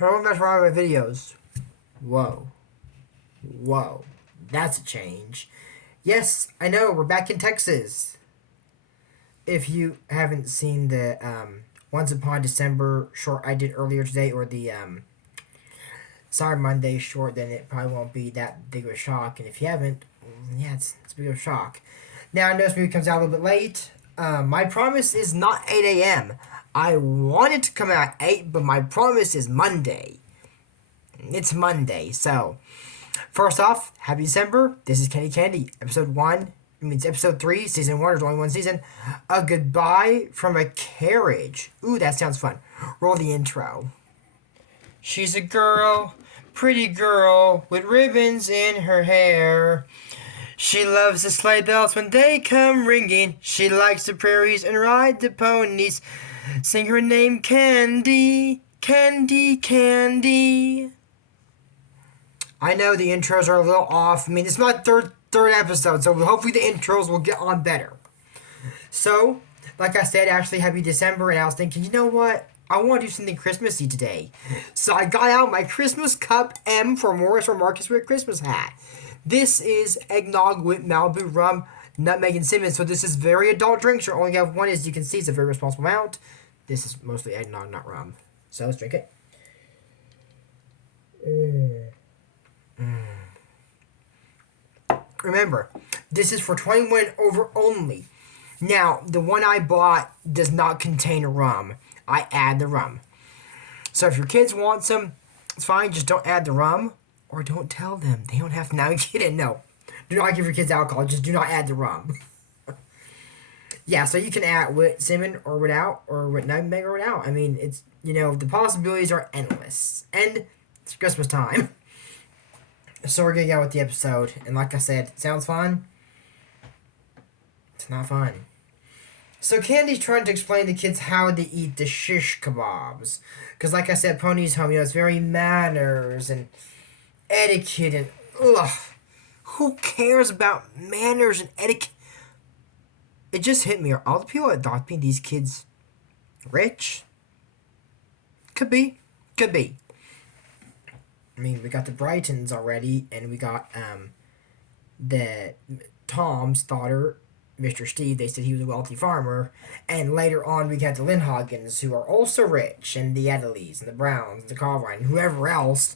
But I went back to one of my videos. Whoa. Whoa. That's a change. Yes, I know, we're back in Texas. If you haven't seen the Once Upon December short I did earlier today, or the Cyber Monday short, then it probably won't be that big of a shock. And if you haven't, yeah, it's a big of a shock. Now, I know this movie comes out a little bit late. My promise is not 8 a.m. I want it to come out at 8, but my promise is Monday. It's Monday, so first off, happy December. This is Candy, episode 1. It's episode 3, season 1. There's only one season. A goodbye from a carriage. Ooh, that sounds fun. Roll the intro. She's a girl, pretty girl, with ribbons in her hair. She loves the sleigh bells when they come ringing. She likes the prairies and ride the ponies. Sing her name, Candy, Candy, Candy. I know the intros are a little off. I mean, it's my third episode, so hopefully the intros will get on better. So, like I said, actually, happy December, and I was thinking, you know what? I want to do something Christmassy today. So I got out my Christmas Cup M for Morris or Marcus with Christmas hat. This is eggnog with Malibu rum, nutmeg, and cinnamon. So this is very adult drinks. You only have one, as you can see. It's a very responsible amount. This is mostly eggnog, not rum. So let's drink it. Remember, this is for 21 and over only. Now, the one I bought does not contain rum. I add the rum. So if your kids want some, it's fine. Just don't add the rum, or don't tell them. They don't have to now get it. No. Do not give your kids alcohol. Just do not add the rum. Yeah, so you can add with cinnamon or without, or with nutmeg or without. I mean, it's, the possibilities are endless. And it's Christmas time. So we're going to go with the episode. And like I said, it sounds fun. It's not fun. So Candy's trying to explain to kids how to eat the shish kebabs. Because like I said, Pony's home, it's very manners and etiquette and... Ugh. Who cares about manners and etiquette? It just hit me. Are all the people adopting these kids rich? Could be. Could be. I mean, we got the Brightons already, and we got the Tom's daughter, Mr. Steve. They said he was a wealthy farmer. And later on, we got the Lindhagens, who are also rich, and the Edeleys, and the Browns, and the Carvine, and whoever else.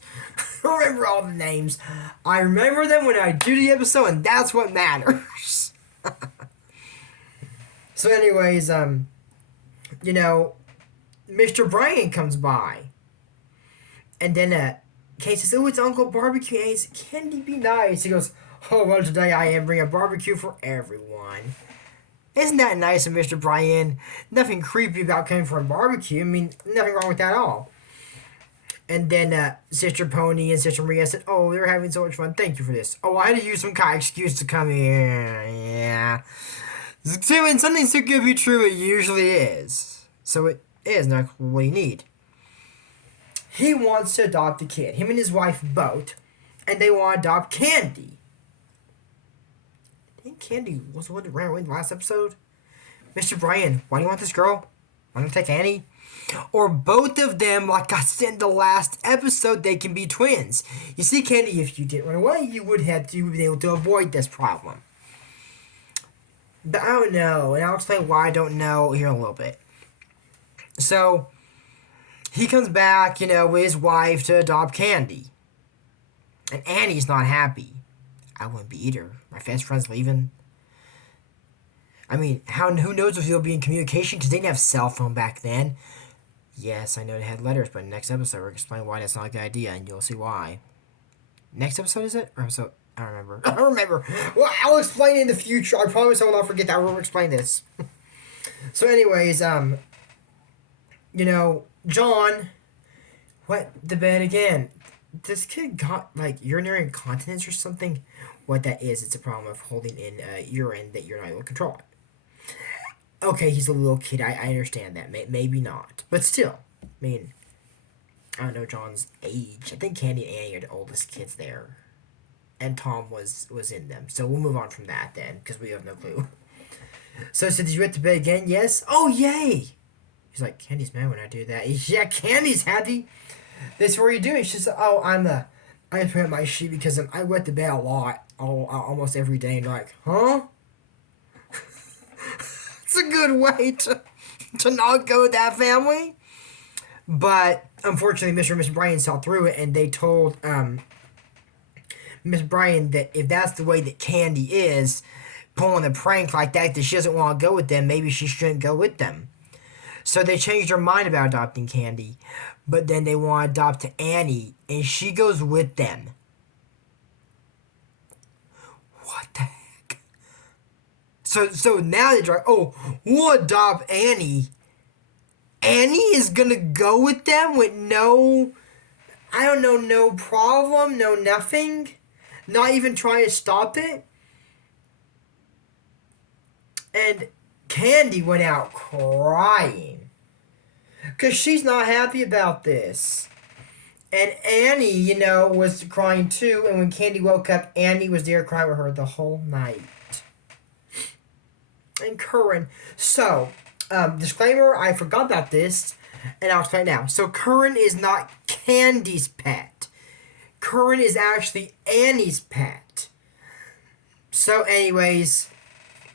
I remember all the names. I remember them when I do the episode, and that's what matters. So anyways, Mr. Brian comes by. And then, Kate says, oh, it's Uncle Barbecue. And he says, Candy, be nice. He goes, oh, well, today I am bringing a barbecue for everyone. Isn't that nice of Mr. Brian? Nothing creepy about coming for a barbecue. I mean, nothing wrong with that at all. And then, Sister Pony and Sister Maria said, oh, they're having so much fun. Thank you for this. Oh, I had to use some kind of excuse to come here. Yeah. See, when something's too good to be true, it usually is. So it is not what you need. He wants to adopt a kid. Him and his wife both. And they want to adopt Candy. I think Candy was the one that ran away in the last episode. Mr. Brian, why do you want this girl? Why don't you take Annie? Or both of them, like I said in the last episode, they can be twins. You see, Candy, if you didn't run away, you would be able to avoid this problem. But I don't know, and I'll explain why I don't know here in a little bit. So, he comes back, with his wife to adopt Candy. And Annie's not happy. I wouldn't be either. My best friend's leaving. I mean, who knows if he'll be in communication, because they didn't have cell phone back then. Yes, I know they had letters, but in the next episode we'll explain why that's not a good idea, and you'll see why. Next episode, is it? Or episode... I don't remember. I don't remember. Well, I'll explain it in the future. I promise I will not forget that. I will explain this. So anyways, John wet the bed again. This kid got, urinary incontinence or something. What that is, it's a problem of holding in urine that you're not able to control it. Okay, he's a little kid. I understand that. Maybe not. But still, I mean, I don't know John's age. I think Candy and Annie are the oldest kids there. And Tom was in them. So we'll move on from that then, because we have no clue. So did you wet the bed again? Yes? Oh, yay! He's like, Candy's mad when I do that. Yeah, Candy's happy. This what are you doing? She said, oh, I put my sheet because I wet the bed a lot, almost every day. And you're like, huh? It's a good way to not go with that family. But unfortunately, Mr. and Miss Bryan saw through it, and they told Miss Bryan that if that's the way that Candy is, pulling a prank like that she doesn't want to go with them, maybe she shouldn't go with them. So they changed their mind about adopting Candy, but then they want to adopt Annie, and she goes with them. What the heck? So now they're like, oh, we'll adopt Annie. Annie is gonna go with them with no, I don't know, no problem, no nothing, not even try to stop it. And Candy went out crying because she's not happy about this. And Annie, was crying too. And when Candy woke up, Annie was there crying with her the whole night. And Curran. So, disclaimer, I forgot about this. And I'll explain now. So, Curran is not Candy's pet. Curran is actually Annie's pet. So, anyways,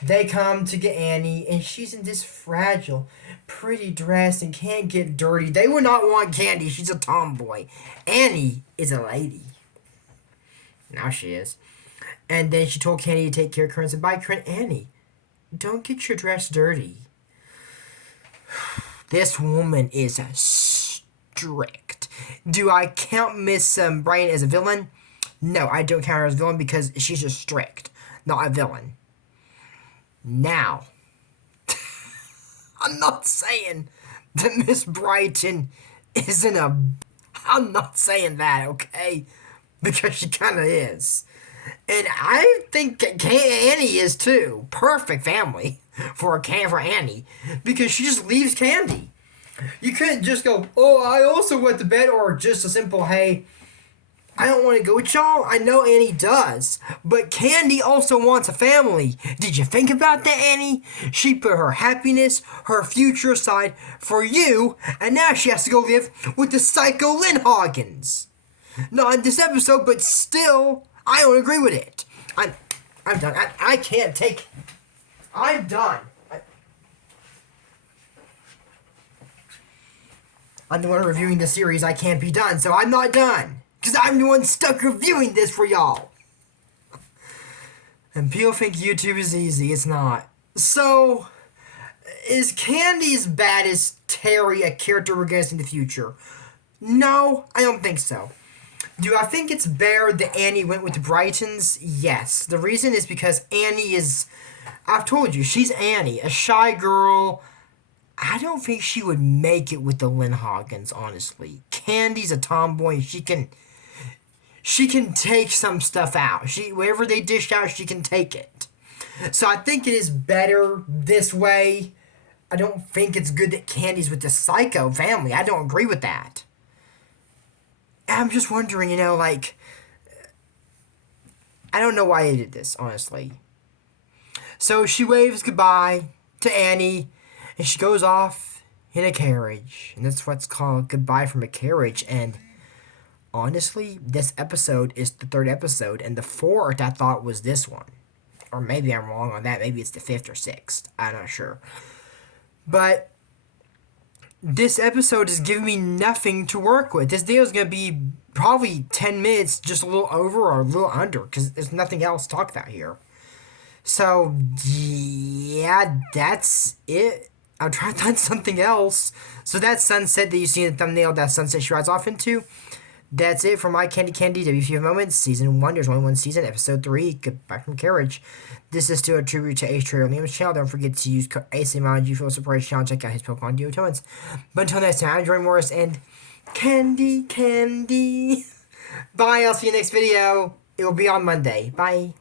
they come to get Annie, and she's in this fragile, pretty dress and can't get dirty. They would not want Candy. She's a tomboy. Annie is a lady. Now she is. And then she told Candy to take care of Curran and said, bye, Curran. Annie, don't get your dress dirty. This woman is strict. Do I count Miss Bryan as a villain? No, I don't count her as a villain because she's just strict, not a villain. Now, I'm not saying that Miss Brighton isn't a... I'm not saying that, okay? Because she kind of is. And I think Annie is too. Perfect family for Annie. Because she just leaves Candy. You couldn't just go, oh, I also went to bed, or just a simple, hey, I don't want to go with y'all. I know Annie does. But Candy also wants a family. Did you think about that, Annie? She put her happiness, her future aside for you, and now she has to go live with the psycho Lindhagens. Not in this episode, but still, I don't agree with it. I'm done. I can't take... I'm done. I'm the one reviewing the series. I can't be done, so I'm not done. Because I'm the one stuck reviewing this for y'all. And people think YouTube is easy. It's not. So, is Candy as bad as Terry, a character we're going to see in the future? No, I don't think so. Do I think it's better that Annie went with the Brightons? Yes. The reason is because Annie is... I've told you, she's Annie, a shy girl. I don't think she would make it with the Lindhagens, honestly. Candy's a tomboy. She can take some stuff out. Whatever they dish out, she can take it. So I think it is better this way. I don't think it's good that Candy's with the psycho family. I don't agree with that. I'm just wondering, I don't know why they did this, honestly. So she waves goodbye to Annie, and she goes off in a carriage. And that's what's called Goodbye from a Carriage. And honestly, this episode is the third episode, and the fourth I thought was this one. Or maybe I'm wrong on that. Maybe it's the fifth or sixth. I'm not sure. But this episode is giving me nothing to work with. This video is going to be probably 10 minutes, just a little over or a little under, because there's nothing else to talk about here. So, yeah, that's it. I'm trying to find something else. So that sunset that you see in the thumbnail, that sunset she rides off into, that's it for my Candy WTF Moments, Season 1. There's only one season, Episode 3, Goodbye from Carriage. This is still a tribute to Ace Trader Liam's channel. Don't forget to use code ACMOD. You feel support his channel. Check out his Pokemon Duo Tones. But until next time, I'm Jordan Morris and Candy. Bye, I'll see you next video. It will be on Monday. Bye.